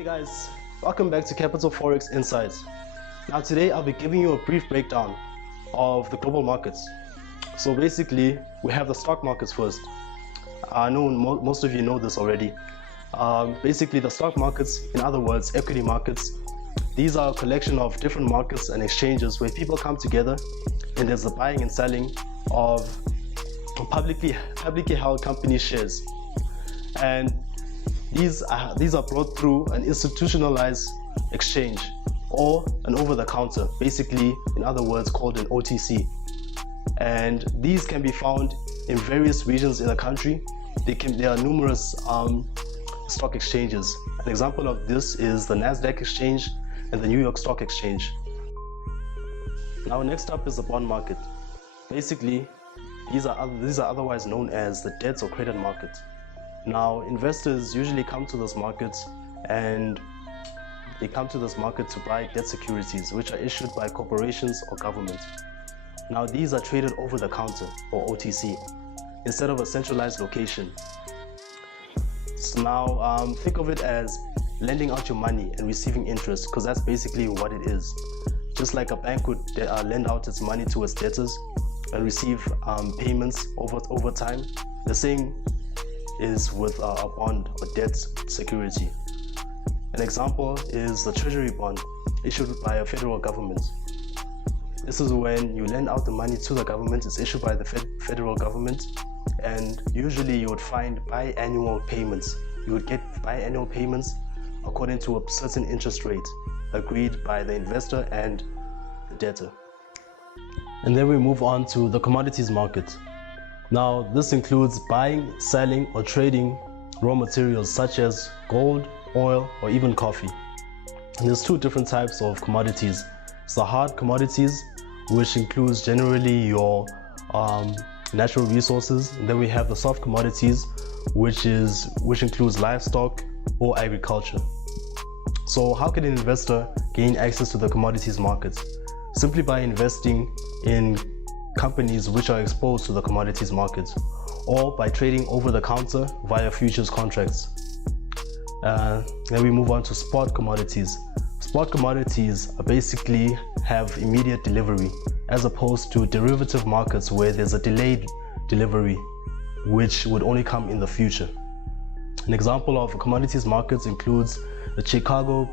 Hey guys, welcome back to Capital Forex Insights. Now today I'll be giving you a brief breakdown of the global markets. So basically we have the stock markets first. I know most of you know this already. Basically the stock markets, in other words equity markets, these are a collection of different markets and exchanges where people come together and there's the buying and selling of publicly held company shares. And these are brought through an institutionalized exchange or an over-the-counter, basically, in other words, called an OTC. And these can be found in various regions in the country. There are numerous stock exchanges. An example of this is the Nasdaq exchange and the New York Stock Exchange. Now next up is the bond market. Basically, these are otherwise known as the debts or credit market. Now, investors usually come to this market and they come to this market to buy debt securities which are issued by corporations or government. Now, these are traded over the counter or OTC instead of a centralized location. So now, think of it as lending out your money and receiving interest, because that's basically what it is. Just like a bank would lend out its money to its debtors and receive payments over time, the same is with a bond or debt security. An example is the treasury bond issued by a federal government. This is when you lend out the money to the government. It's issued by the federal government, and usually you would find biannual payments. You would get biannual payments according to a certain interest rate agreed by the investor and the debtor. And then we move on to the commodities market. Now, this includes buying, selling, or trading raw materials such as gold, oil, or even coffee. And there's two different types of commodities. It's the hard commodities, which includes generally your natural resources. And then we have the soft commodities, which includes livestock or agriculture. So how can an investor gain access to the commodities market? Simply by investing in companies which are exposed to the commodities market, or by trading over the counter via futures contracts. Then we move on to spot commodities. Spot commodities basically have immediate delivery, as opposed to derivative markets where there's a delayed delivery which would only come in the future. An example of commodities markets includes the Chicago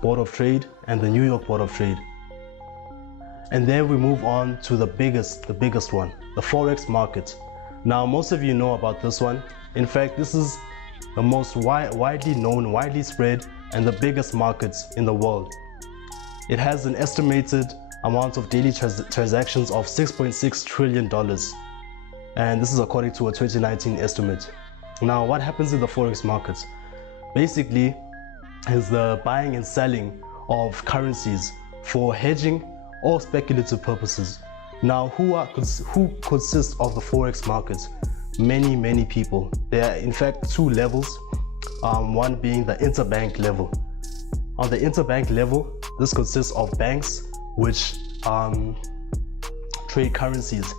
Board of Trade and the New York Board of Trade. And then we move on to the biggest one, the Forex market. Now, most of you know about this one. In fact, this is the most widely known, widely spread, and the biggest market in the world. It has an estimated amount of daily transactions of $6.6 trillion. And this is according to a 2019 estimate. Now, what happens in the Forex market? Basically, is the buying and selling of currencies for hedging or speculative purposes. Now, who consists of the Forex market? Many people. There are in fact two levels, one being the interbank level. On the interbank level, this consists of banks which trade currencies.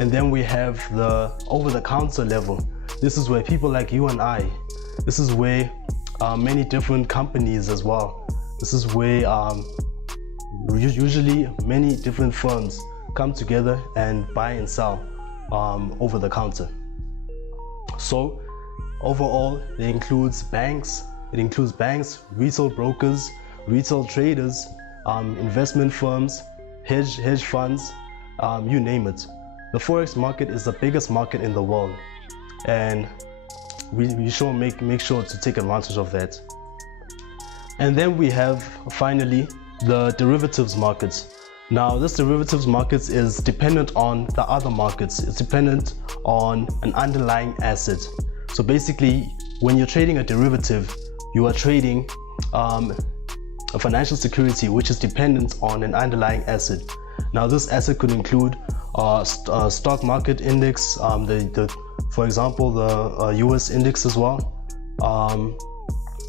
And then we have the over-the-counter level. This is where people like you and I, this is where many different companies as well, this is where usually many different firms come together and buy and sell over the counter. So overall, it includes banks, retail brokers, retail traders, investment firms, hedge funds, you name it. The Forex market is the biggest market in the world, and we should make sure to take advantage of that. And then we have finally the derivatives markets. Now, this derivatives market is dependent on the other markets. It's dependent on an underlying asset. So basically, when you're trading a derivative, you are trading a financial security which is dependent on an underlying asset. Now, this asset could include stock market index, for example, the US index as well.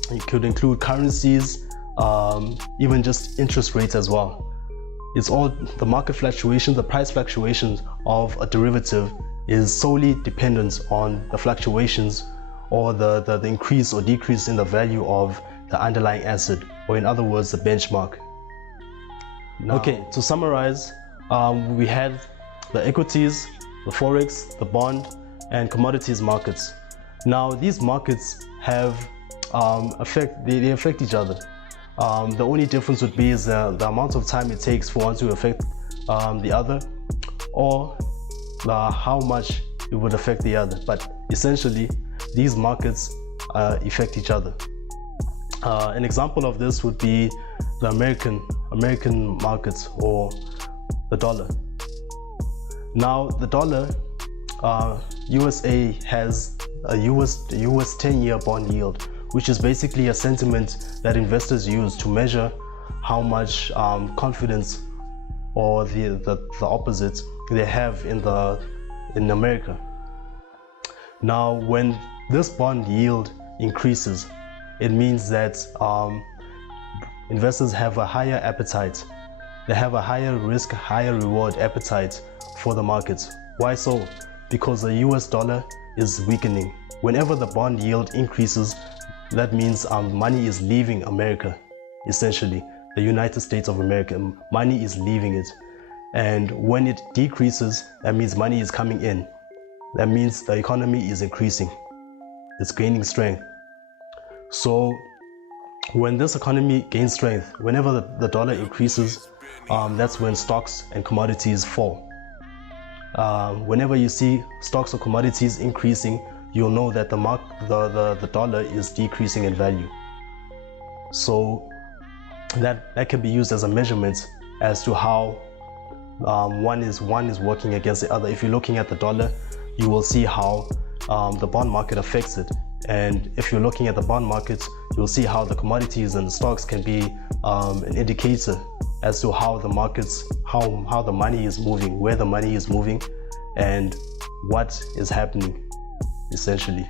It could include currencies, even just interest rates as well. It's all the market fluctuations, the price fluctuations of a derivative is solely dependent on the fluctuations or the increase or decrease in the value of the underlying asset, or in other words, the benchmark. Now, okay, to summarize, we had the equities, the forex, the bond, and commodities markets. Now these markets have they affect each other. The only difference would be is the amount of time it takes for one to affect the other, or how much it would affect the other. But essentially, these markets affect each other. An example of this would be the American markets, or the dollar. Now the dollar, USA has a US 10-year bond yield, which is basically a sentiment that investors use to measure how much confidence, or the opposite, they have in America. Now when this bond yield increases, it means that investors have a higher appetite. They have a higher risk, higher reward appetite for the markets. Why so? Because the US dollar is weakening. Whenever the bond yield increases, that means money is leaving America, essentially. The United States of America, money is leaving it. And when it decreases, that means money is coming in. That means the economy is increasing. It's gaining strength. So when this economy gains strength, whenever the dollar increases, that's when stocks and commodities fall. Whenever you see stocks or commodities increasing, you'll know that the dollar is decreasing in value. So that can be used as a measurement as to how one is working against the other. If you're looking at the dollar, you will see how the bond market affects it. And if you're looking at the bond market, you'll see how the commodities and the stocks can be an indicator as to how the markets, how the money is moving, where the money is moving, and what is happening, essentially.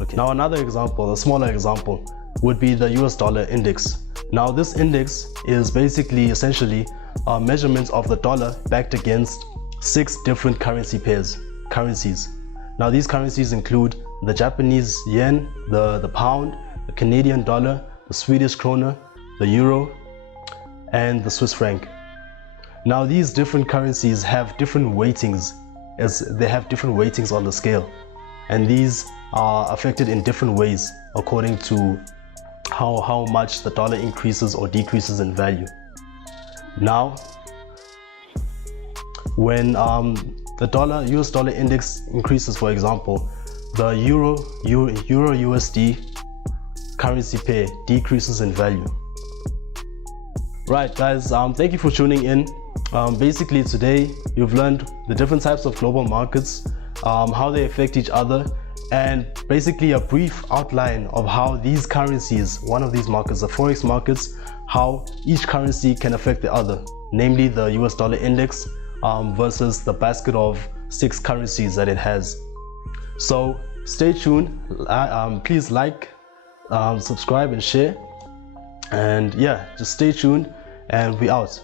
Okay. Now another example, a smaller example, would be the US dollar index. Now this index is basically, essentially, a measurement of the dollar backed against 6 different currencies. Now these currencies include the Japanese yen, the pound, the Canadian dollar, the Swedish krona, the euro, and the Swiss franc. Now these different currencies have different weightings, as they have different weightings on the scale, and these are affected in different ways according to how much the dollar increases or decreases in value. Now when the US dollar index increases, for example, the Euro USD currency pair decreases in value. Right guys, thank you for tuning in. Basically today you've learned the different types of global markets, how they affect each other, and basically a brief outline of how these currencies, one of these markets, the Forex markets, how each currency can affect the other, namely the US dollar index versus the basket of 6 currencies that it has. So stay tuned, please like, subscribe and share, and yeah, just stay tuned, and we out.